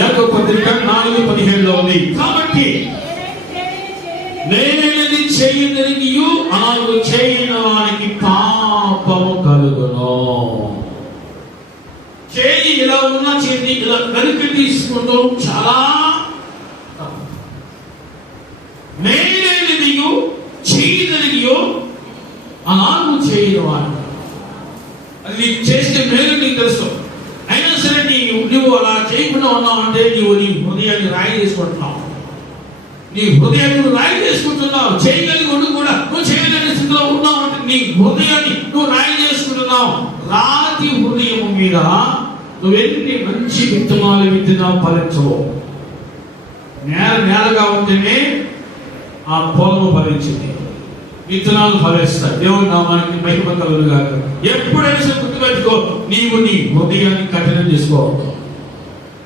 యాకోబు పత్రిక 4:17లో ఉంది. కాబట్టి నేనేది చేయనియు అలాగూ చేయని వానికి పాపము కలుగును. చేయి ఇలా ఉన్న చేతి ఇలా వెనక్కి తీసుకుంటూ చాలా నేనేదియు చేయనియు అలాగూ చేయని వాడు. అది నీకు చేస్తే మేలు నీకు తెలుసు. అయినా సరే నువ్వు అలా చేయకుండా ఉన్నావు అంటే నీవు నీ హృదయాన్ని రాయి చేసుకుంటున్నావు. చేయగలిగి ఉండి కూడా నువ్వు చేయలేని స్థితిలో ఉన్నావు అంటే నీ హృదయాన్ని నువ్వు రాయి చేసుకుంటున్నావు. రాతి హృదయం మీద నువ్వెన్ని మంచి విత్తనాలు విత్తినా ఫలించవు. నేలగా ఉంటేనే ఆ పొలము ఫలించింది, విత్తనాలు ఫలిస్తాయి. దేవుని నామానికి మహిమ కలుగునుగాక. ఎప్పుడైనా సరే గుర్తుపెట్టుకో, నీవు నీ హృదయాన్ని కఠినం చేసుకోవద్దు.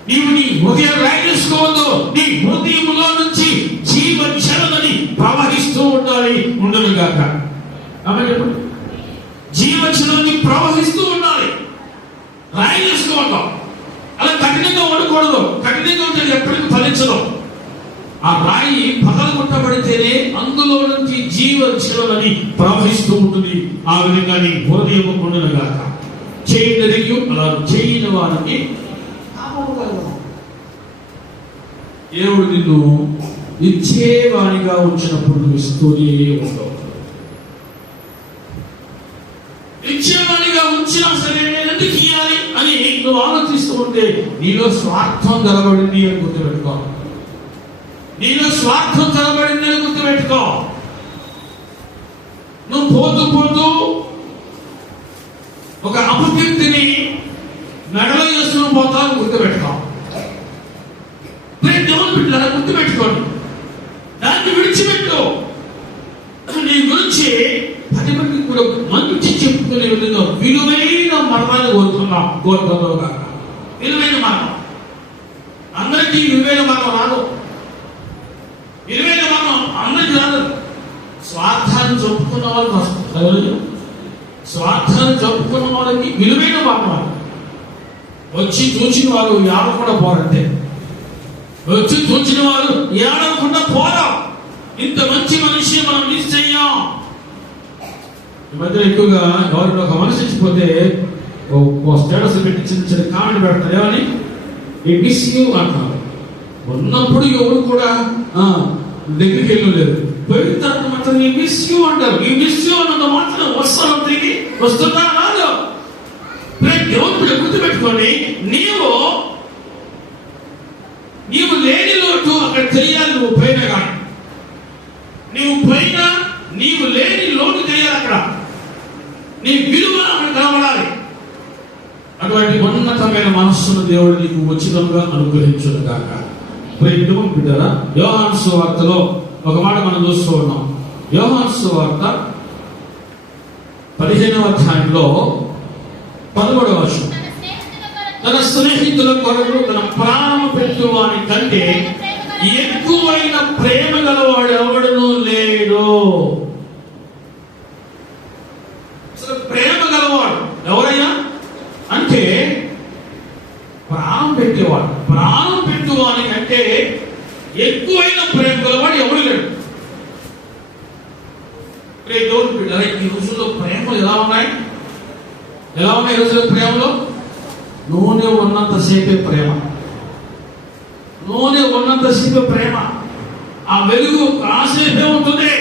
నీవు నీ హృదయం రాయి చేసుకోవద్దు. నీ హృదయంలో నుంచి జీవజలమని ప్రవహిస్తూ ఉండాలి. ఉండనుగాక. చెప్పండి. జీవజలని ప్రవహిస్తూ ఉండాలి. రాయి చేసుకోవద్దు. అలా కఠినంగా ఉండకూడదు. కఠినంగా ఉంటే ఎప్పటికీ ఫలించదు. ఆ రాయి పగలగొట్టబడితేనే అందులో నుంచి జీవజలమని ప్రవహిస్తూ ఉంటుంది. ఆ విధంగా నీ హృదయం ఉండనుగాక. చేయగలిగి అలా చేయని వారికి దేవుడు నిన్ను ఇచ్చేవాడిగా ఉంచినప్పుడు నువ్వు ఇస్తూనే ఉండవు. ఇచ్చేవాడిగా ఉంచినా సరే ఎందుకు ఇయ్యాలి అని నువ్వు ఆలోచిస్తూ ఉంటే నీలో స్వార్థం కలబడింది అని గుర్తుపెట్టుకో. నువ్వు పోతూ ఒక అపకీర్తిని మెడలో చేసుకుని పోతావు. గుర్తుపెట్టుకో. దేవుని బిడ్డలారా, గుర్తుపెట్టుకోండి. దాన్ని విడిచిపెట్టు. నీ గురించి 10 మందికి కూడా మంచి చెప్పుకునే విధంగా విలువైన మరణాన్ని కోరుతున్నావు. విలువైన మరణం. అందరికీ విలువైన మరణం రాదు. విలువైన మరణం అందరికీ రాదు. స్వార్థాన్ని చెప్పుకున్న వాళ్ళకి వస్తుంది. స్వార్థాన్ని చెప్పుకున్న వాళ్ళకి విలువైన మరణం. వచ్చి చూసిన వారు ఏడకుండా పోరంటే, వచ్చి చూసిన వారు ఏడకుండా పోరా. ఇంత మంచి మనిషి మనం మిస్ చెయ్యం. ఈ మధ్య ఎక్కువగా ఎవరిని ఒక మనిషి ఇచ్చిపోతే స్టేటస్ పెట్టి చిన్న కామెంట్ పెడతారు. ఏమని? ఈ మిస్ యూ అంటారు. ఉన్నప్పుడు ఎవరు కూడా దగ్గరికి వెళ్ళలేదు. పోయిన తర్వాత మాత్రం ఈ మిస్ యూ అంటారు. ఈ మిస్ యూ అన్నంత మాత్రం వస్తాను తిరిగి వస్తుందా రాదు. దేవుడు గుర్తుపెట్టుకొని నీవు లేని లోటు అక్కడ తెలియాలి. నువ్వు పోయినా కానీ నీవు లేని లోటు తెలియాలి. అక్కడ నీ విలువ అక్కడ కనబడాలి. అటువంటి ఉన్నతమైన మనస్సును దేవుడు నీకు ఉచితంగా అనుగ్రహించును గాక. ప్రేమ బిడ్డరా, యోహాను సువార్తలో ఒక మాట మనం చూస్తూ ఉన్నాం. యోహాను సువార్త 15వ అధ్యాయంలో 11వ వచనం, తన స్నేహితుల కొరకు తన ప్రాణము పెట్టువాని కంటే ఎక్కువైన ప్రేమ గలవాడు ఎవడునూ లేడు. అసలు ప్రేమ గలవాడు ఎవరయ్యా అంటే ప్రాణం పెట్టేవాడు. ప్రాణం పెట్టువాని కంటే ఎక్కువైన ప్రేమ గలవాడు ఎవడు లేడు. ఈ రోజుల్లో ప్రేమలు ఎలా ఉన్నాయి? ఈ రోజుల్లో ప్రేమలో నూనె ఉన్నంతసేపే ప్రేమ. నూనె ఉన్నంతసేపే ప్రేమ. ఆ వెలుగు కాసేపే ఉంటుంది.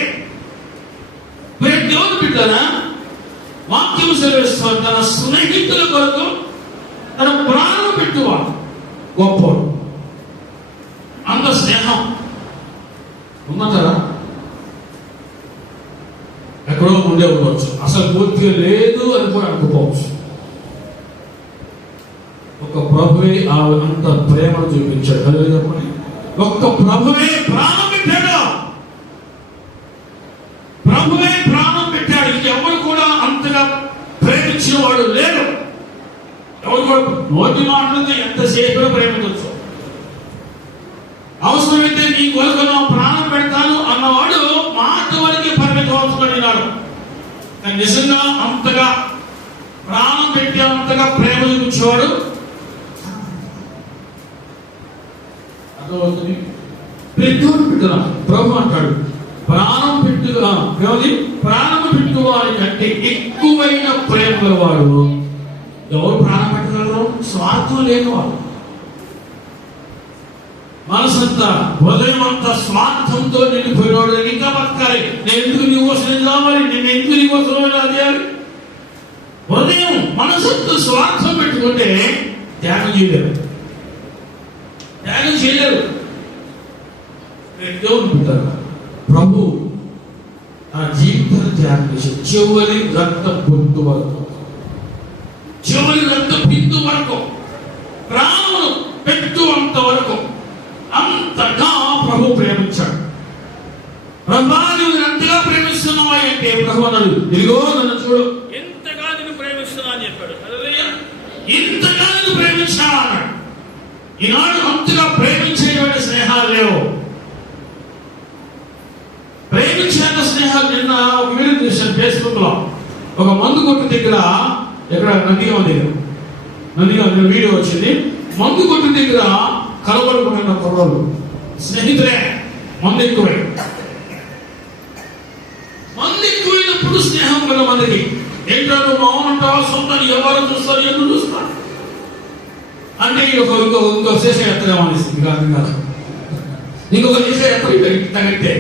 దేవుని బిడ్డరా, వాక్యం సెలవిస్తాడు, తన స్నేహితుల కొరకు తన ప్రాణం పెట్టువాడు గొప్పవాడు. అంత స్నేహం ఉన్నదా? ఎక్కడో ఉండే ఉండవచ్చు, అసలు పూర్తిగా లేదు అని కూడా అనుకోవచ్చు. ఒక ప్రభువే అంత ప్రేమను చూపించాడు. ఒక్క ప్రభువే ప్రాణం పెట్టాడు. ప్రభువే ప్రాణం పెట్టాడు. ఇంకెవరు కూడా అంతగా ప్రేమించిన వాడు లేడు. ఎవరు కూడా నోటి మాటలతో ఎంతసేపు ప్రేమించవచ్చు. అవసరమైతే నీ కొరకు నా ప్రాణం పెడతాను అన్నవాడు మాట వరకు పరిమితం అవుతున్నాడు. కానీ నిజంగా అంతగా ప్రాణం పెట్టి అంతగా ప్రేమ చూపించేవాడు అర్థమవుతుంది. ప్రభు అంటాడు, ప్రాణం పెట్టువారి కంటే ఎక్కువైన ప్రేమ గలవాడు ఎవరు ప్రాణం పెట్టగలరు? స్వార్థం లేనివాడు. మనసంతా హృదయం అంతా స్వార్థంతో నిండిపోయినాడు. ఇంకా బతకాలి, నేను ఎందుకు నీ కోసం కావాలి, నేను ఎందుకు నీ కోసం చేయాలి. హృదయం మనసంతా స్వార్థం పెట్టుకుంటే త్యాగం చేయలేరు. ప్రభు ఆ జీవితాన్ని త్యాగం చేసి చివరి రక్త బిందు వరకు ప్రాణమును పెట్టువంత వరకు అంతగా ప్రభు ప్రేమించాడు. ప్రభా నువ్వు ఎంతగా ప్రేమిస్తున్నావు అంటే ప్రభు అన్నాడు, ఇదిగో నన్ను చూడు, ఎంతగా నేను ప్రేమిస్తున్నా అని చెప్పాడు. ఇంతగా నేను ప్రేమించాను అన్నాడు. ఈనాడు అంతగా ప్రేమించేటువంటి స్నేహాలు లేవు. ప్రేమించేంత స్నేహాలు. నిన్న ఒక వీడియో చూశాను ఫేస్బుక్ లో. ఒక మందు కొట్టు దగ్గర, ఎక్కడ నందిగామ వీడియో వచ్చింది. మందు కొట్టు దగ్గర కలవడుకున్న కుర్రోళ్ళు స్నేహితులే. మందు ఎక్కువైనప్పుడు స్నేహం కదా మందికి. ఏంటో నువ్వు మామూలుంటావా, సొంతాన్ని ఎవరు చూస్తారు, ఎందుకు చూస్తారు అంటే ఇంకో శేషం ఎత్తగా అనిస్తుంది. కాదు ఇంకొక శేషం ఎత్తే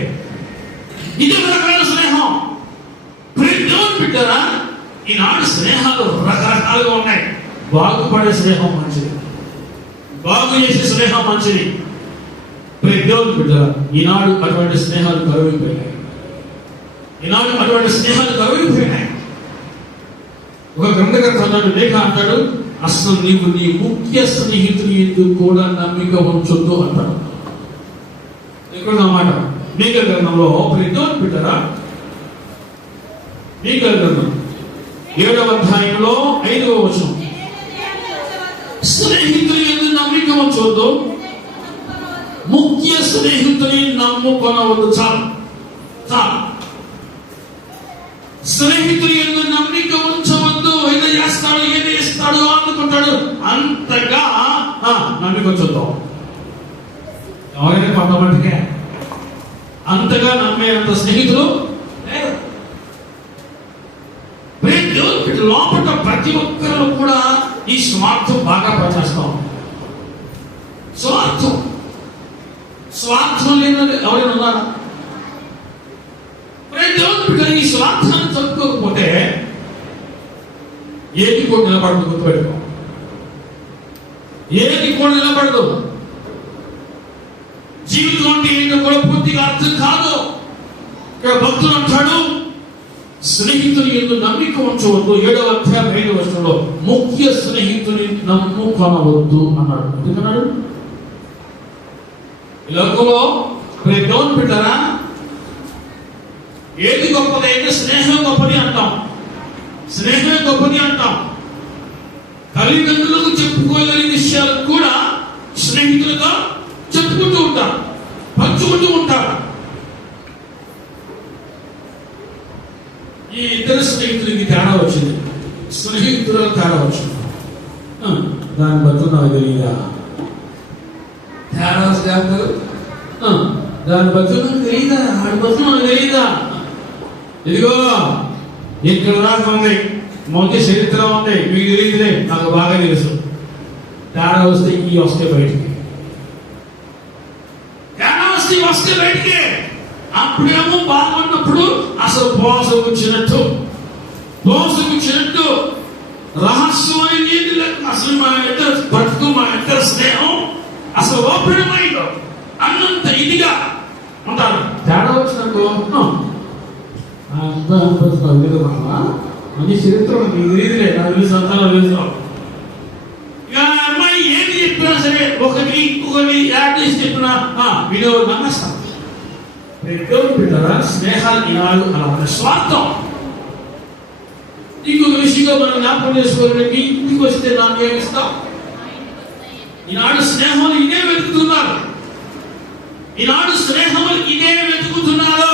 ఇది ఒక రకమైన స్నేహం. దేవుని బిడ్డరా, ఈనాడు స్నేహాలు రకరకాలుగా ఉన్నాయి. బాగుపడే స్నేహం మంచిది, బాగు చేసే స్నేహం మంచిది. దేవుని బిడ్డరా, ఈనాడు అటువంటి స్నేహాలు కరువైపోయినాయి. ఒక గ్రంథకర్త అన్నాడు, లేఖ అంటాడు, అసలు నీవు నీ ముఖ్య స్నేహితులు ఎందుకు కూడా నమ్మిక ఉంచొద్దు అంటాడు. ఇక్కడ మాట మీకా గ్రంథంలో దేవుని బిడ్డరా, మీకా గ్రంథం 7వ అధ్యాయంలో 5వ వచనం, స్నేహితులు ఎందుకు నమ్మిక ఉంచొద్దు, ముఖ్య స్నేహితుని నమ్ముకొనవద్దు. చాలు. స్నేహితులు ఎందుకు నమ్మిక ఉంచవద్దు. ఏదో చేస్తాడు, ఏదో ఇస్తాడు అనుకుంటాడు, అంతగా నమ్మిక ఉంచొద్దు. ఎవరైనా కొంతమందికే అంతగా నమ్మేంత స్నేహితులు లేరు. లోపల ప్రతి ఒక్కరు కూడా ఈ స్వార్థం బాగా పనిచేస్తాం. స్వార్థం స్వార్థం లేని ఎవరైనా ఉన్నారా? దేవుడు ఈ స్వార్థాన్ని చదువుకోకపోతే ఏది కూడా నిలబడదు. గుర్తుపెట్టుకో, ఏది కూడా నిలబడదు. జీవితం అంటే ఏంటో కూడా పూర్తిగా అర్థం కాదు. ఇక్కడ భక్తులు అంటాడు, స్నేహితుని ఎందుకు నమ్మిక ఉంచవద్దు. 7వ అధ్యాయం 5వ వచనంలో ముఖ్య స్నేహితుని నమ్ముకొనవద్దు అన్నాడు. ఎందుకన్నాడు? ఈ లోకంలో దేవుని పెట్టారా, ఏది గొప్పది అయితే స్నేహం గొప్పది అంటాం. స్నేహమే గొప్పది అంటాం. తల్లిదండ్రులకు చెప్పుకోలేని విషయాలు కూడా స్నేహితులతో చెప్పుకుంటూ ఉంటారు, పంచుకుంటూ ఉంటారు. ఈ ఇద్దరు స్నేహితులకి తేడా వచ్చింది, స్నేహితులకు తేడా వచ్చింది. దాని బతుకు నాకు తెలియదా? తేడా వస్తే దాని బతుకు నాకు తెలియదా? ఆడి బతుకు నాకు తెలియదా? ఇదిగో ఇక్కడ దాకా ఉంది, మంచి చరిత్ర ఉంది, మీకు తెలియదులే, నాకు బాగా తెలుసు. తేడా వస్తే ఈ వస్తే బయటికి, తేడా వస్తే బయటికి. అప్పుడేమో బాగున్నప్పుడు అసలు పోసగుచ్చినట్టు రహస్యమైన అసలు మా ఇద్దరు బతుకు, మా ఇద్దరు స్నేహం అసలు ఓపెన్ మైండ్ అన్నంత ఇదిగా ఉంటారు. తేడా వచ్చినట్టు మంచి చరిత్ర మీకు తెలియదులే, నాకు తెలుసు, అంతా తెలుసు. ఇక అమ్మాయి ఏది చెప్పినా సరే ఒకటి యాడ్ చేసి చెప్పినా వీడియో నమ్మేస్తాం. దేవుడు పెట్టారా స్నేహాలు ఈనాడు అలా ఉన్న స్వార్థం. ఇంకొక విషయంగా మనం జ్ఞాపకం చేసుకోవాలంటే ఇంటికి వస్తే నాకు ఏమిస్తాం? ఈనాడు స్నేహాలు ఇదే వెతుకుతున్నారు. ఈనాడు స్నేహములు ఇదే వెతుకుతున్నారు.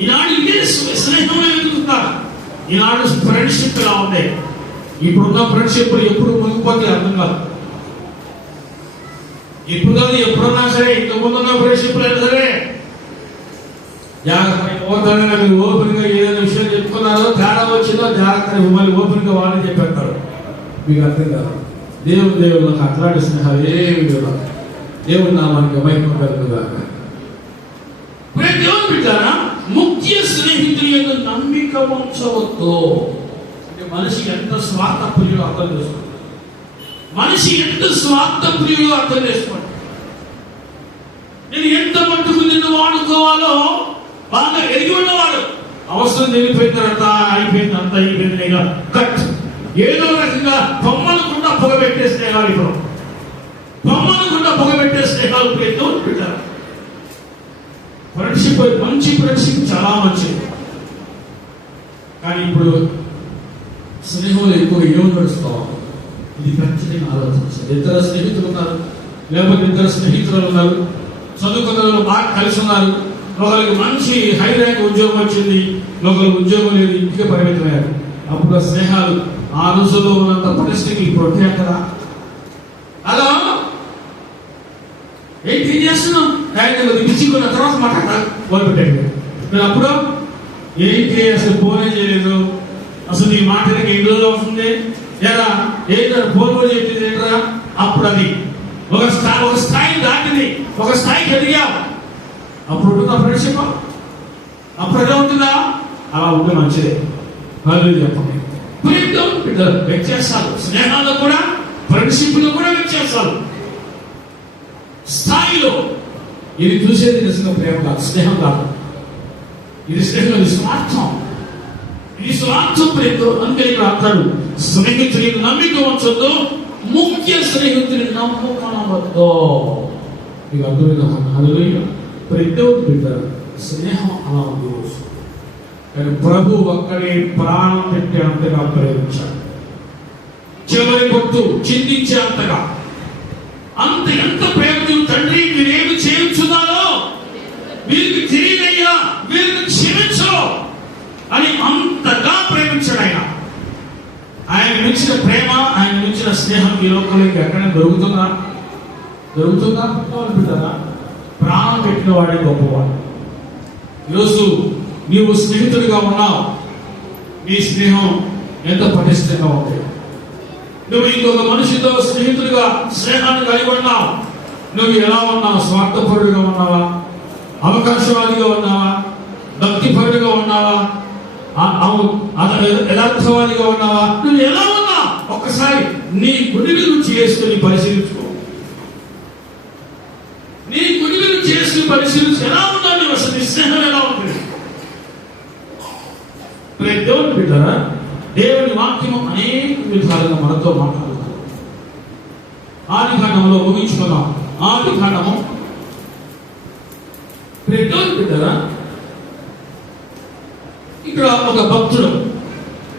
ఈనాడు ఇదే స్నేహమే వెతుకుతున్నారు. ఈనాడు ఫ్రెండ్షిప్ ఎలా ఉంటాయి? ఇప్పుడున్న ఫ్రెండ్షిప్ ఎప్పుడు ముగిపోతే అర్థం కాదు. ఇప్పుడు కాదు, ఎప్పుడున్నా సరే, ఇంతకుముందున్న ఫ్రెండ్షిప్ అయినా సరే జాగ్రత్త ఓపెన్ గా ఏదైనా విషయం చెప్పుకున్నారో, తేడా వచ్చిందో జాగ్రత్త మళ్ళీ ఓపెన్ గా వాళ్ళని చెప్పేస్తారు. మీకు అర్థం కాదు. దేవుడు నాకు అట్లాంటి స్నేహాలు ఏమి దేవుడు నామానికి మహిమ కలుగుగాక. దేవుడు బిడ్డారా, ముఖ్య స్నేహితులు యొక్క నమ్మిక ఉంచవద్దు. అంటే మనిషి ఎంత స్వార్థ ప్రియుడు అర్థం చేసుకోండి. మనిషి ఎంత స్వార్థ ప్రియుడు అర్థం చేసుకోండి. నేను ఎంత మట్టుకు నిన్ను వాడుకోవాలో బాగా ఎరిగి ఉన్నవాడు. అవసరం తెలిపోయిందంతా అయిపోయింది, అంతా అయిపోయింది, కట్. ఏదో రకంగా పొమ్మనుకుండా పొగబెట్టే స్నేహాలు, ఇప్పుడు పొమ్మనుకుండా పొగబెట్టే స్నేహాలు పెట్టారు. ఫ్రెండ్షిప్ మంచి ఫ్రెండ్షిప్ చాలా మంచిది. కానీ ఇప్పుడు స్నేహంలో ఎక్కువ ఏమి నడుస్తావు? ఇది ఖచ్చితంగా ఆలోచించాలి. ఇద్దరు స్నేహితులు ఉన్నారు, లేకపోతే ఇద్దరు స్నేహితులు ఉన్నారు, చదువుకున్న బాగా కలిసి ఉన్నారు. ఒకరికి మంచి హై ర్యాంక్ ఉద్యోగం వచ్చింది, ఒకరికి ఉద్యోగం లేదు, ఇంటికి పరిమితమయ్యారు. అప్పుడు స్నేహాలు ఆ రోజుల్లో ఉన్నంత పరిస్థితి ఇప్పుడు ఉంటాయి కదా. హలో, ఏంటి చేస్తున్నాం? పిచ్చికున్న తర్వాత మాట్లాడాలి మొదలుపెట్టాడు. నేను అప్పుడు ఏంటి అసలు ఫోనే చేయలేదు, అసలు నీ మాటలకి ఎన్ని రోజులు వస్తుంది లేదా ఏంటో ఫోన్ కూడా చెప్పింది ఏంటరా. అప్పుడు అది ఒక స్థాయి దాటింది, ఒక స్థాయికి ఎదిగావు. అప్పుడు ఉంటుందా ఫ్రెండ్షిప్? అప్పుడు ఎలా ఉంటుందా? అలా ఉంటే మంచిదే. వాళ్ళు చెప్పండి, వ్యత్యాసాలు స్నేహాల్లో కూడా, ఫ్రెండ్షిప్ లో కూడా వ్యత్యాసాలు స్థాయిలో. ఇది చూసేది నిజంగా ప్రేమ కాదు, స్నేహం కాదు. ఇది స్నేహం, ఇది స్వార్థం. ఇది స్వార్థం ప్రేమ. అందుకే ఇక్కడ అంటాడు, స్నేహితుని నమ్మిక ఉంచొద్దు, ముఖ్య స్నేహితుని నమ్ముకొనవద్దు. ఇక అర్థమైందా? ప్రతి పెట్టారు స్నేహం అలా ఉంది. కానీ ప్రభు ఒక్కడే ప్రాణం పెట్టే అంతగా ప్రేమించాడు, చివరి పొట్టు చిందించే అంతగా. అంత ఎంత ప్రేమతో తండ్రి మీరేమి చేయించున్నారో వీరికి తెలియదయ్యా, వీరికి క్షమించు అని అంతగా ప్రేమించాడు ఆయన. ఆయన మించిన ప్రేమ, ఆయన మించిన స్నేహం ఈ లోకంలో ఎక్కడైనా దొరుకుతుందా? అనుకుంటారా? ప్రాణం పెట్టిన వాడే గొప్పవాడు. ఈరోజు నీవు స్నేహితుడిగా ఉన్నావు, నీ స్నేహం ఎంత పటిష్టంగా ఉంది. నువ్వు ఇంకొక మనిషితో స్నేహితుడిగా స్నేహాన్ని కలిగి ఉన్నావు. నువ్వు ఎలా ఉన్నావు? స్వార్థపరుడిగా ఉన్నావా? అవకాశవాదిగా ఉన్నావా? భక్తిపరుడిగా ఉన్నావా? యథార్థవాదిగా ఉన్నావా? నువ్వు ఎలా ఉన్నావు? ఒక్కసారి నీ గుడిని నువ్వు చేసుకుని పరిశీలించుకో. నీ గుడిని నువ్వు చేసుకుని పరిశీలించు. ఎలా ఉన్నావు నువ్వు? అసలు నీ స్నేహం ఎలా ఉంటుంది? దేవుని బిడ్డరా, దేవుని వాక్యము అనేక విధాలుగా మనతో మాట్లాడుతుంది. ఆది కాండంలో ముగించుకున్నాం. ఆది కాండము దేవుని బిడ్డరా, ఇక్కడ ఒక భక్తుడు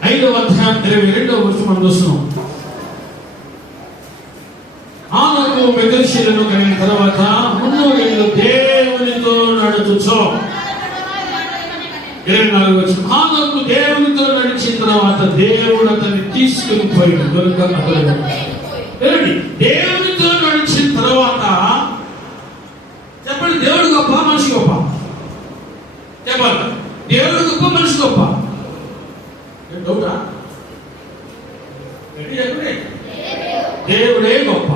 5వ అధ్యాయం 22వ వచనం మనం చూస్తున్నాం. ఆనకు మెదర్శీలను కలిగిన తర్వాత 300 ఏళ్ళు దేవునితో నడుచుచో. 24వ వచనం, ఆనకు దేవునితో నడిచిన తర్వాత దేవుడు అతన్ని తీసుకుని పోయి దేవునితో నడిచిన తర్వాత చెప్పండి, దేవుడు గొప్ప మనిషి గొప్ప? చెప్పాలి, దేవుడు గొప్ప మనిషి గొప్ప? డౌటా? దేవుడే గొప్ప.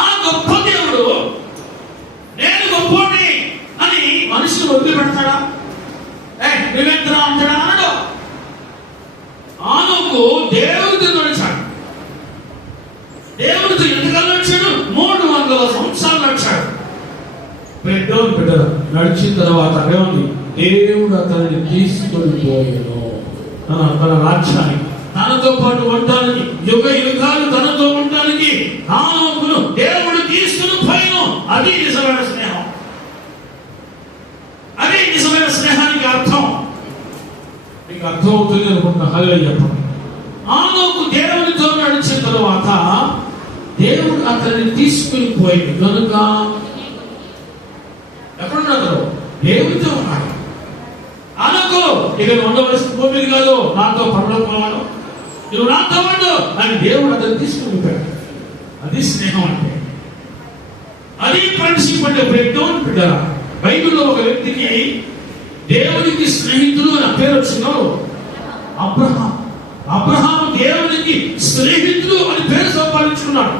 ఆ గొప్ప దేవుడు నేను గొప్పని అని మనుషులు వదిలిపెడతాడా? నువ్వెంతరా అంటాడా? అనడు. ఆనోకు దేవుడితో నడిచాడు. దేవుడితో ఎంతకాలం నడిచాడు? 300 సంవత్సరాలు నడిచాడు. నడిచిన తర్వాత ఏమంది? దేవుడు అతన్ని తీసుకొని పోయాను తన రాజ్యానికి, తనతో పాటు ఉండడానికి, యుగ యుగాలు తనతో ఉండడానికి ఆనోకును దేవుడు తీసుకుని పోయాను. అది నిజమైన స్నేహం. అదే నిజమైన స్నేహానికి అర్థం. మీకు అర్థం అవుతుంది అనుకుంటున్నా. హల్లెలూయా చెప్పండి. ఆనోకు దేవుడితో నడిచిన తర్వాత దేవుడు అతన్ని తీసుకుని పోయాడు కనుక ఎక్కడున్నాడు? దేవుడితో ఉన్నాడు. ఆనోకు ఇక నువ్వు ఉండవలసిన భూమి కాదు, నాతో పరలోకం, నువ్వు నాతో ఉండు అని దేవుడు అతన్ని తీసుకుని పోయాడు. అది స్నేహం అంటే. అది ఫ్రెండ్షిప్ అంటే. బ్రేక్డౌన్ బిడ్డరా, బైబిల్లో ఒక వ్యక్తికి దేవునికి స్నేహితుడు అని పేరు వచ్చిందో అబ్రహాం. అబ్రహాం దేవునికి స్నేహితుడు అని పేరు సంపాదించుకున్నాడు.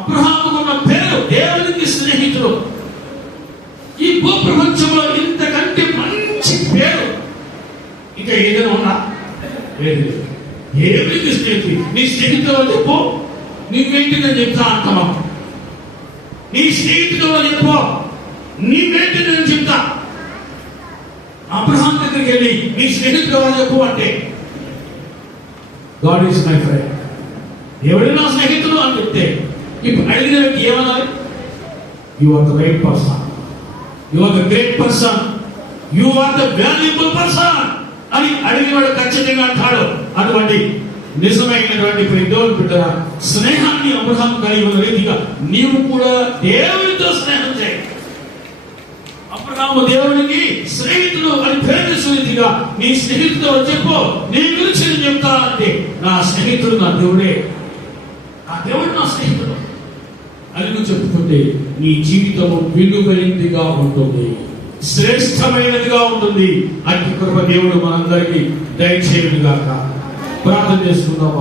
అబ్రహాము ఉన్న పేరు దేవునికి స్నేహితుడు. ఈ భూప్రపంచంలో ఇంతకంటే మంచి పేరు ఇంకా ఏదైనా ఉన్నా? లేదు. దేవునికి స్నేహితుడు. నీ స్నేహితుడు అని చెప్పు, నీవేంటి నేను చెప్తా అంటావా? నీ స్నేహితుడు అని చెప్పు, నీవేంటి నేను చెప్తా. అబ్రహాం దగ్గరికి వెళ్ళి నీ స్నేహితుడు అని చెప్పు అంటే గాడ్ ఈస్ మై ఫ్రెండ్, ఎవడు నా స్నేహితుడు అని చెప్తే ఇప్పుడు అడిగిన వ్యక్తి ఏమన్నాడు? You are the right person, you are the great person, you are the valuable person అని అడిగినవాడు ఖచ్చితంగా అంటాడు. అటువంటి నిజమైనటువంటి దేవుని బిడ్డ స్నేహాన్ని అబ్రహాం కలిగి ఉన్న రీతిగా నీవు కూడా దేవునితో స్నేహం చేయి. అబ్రహాము దేవునికి స్నేహితుడు అని పేరు రీతిగా నీ స్నేహితుడు చెప్పు, నీ గురించి నేను చెప్తా అంటే నా స్నేహితుడు నా దేవుడే, నా దేవుడు నా స్నేహితుడు అని నువ్వు చెప్పుకుంటే నీ జీవితము విలువైనదిగా ఉంటుంది, శ్రేష్టమైనదిగా ఉంటుంది. అట్టి కృప దేవుడు మనందరికీ దయచేయుగాక. ప్రార్థన చేసుకుందాం.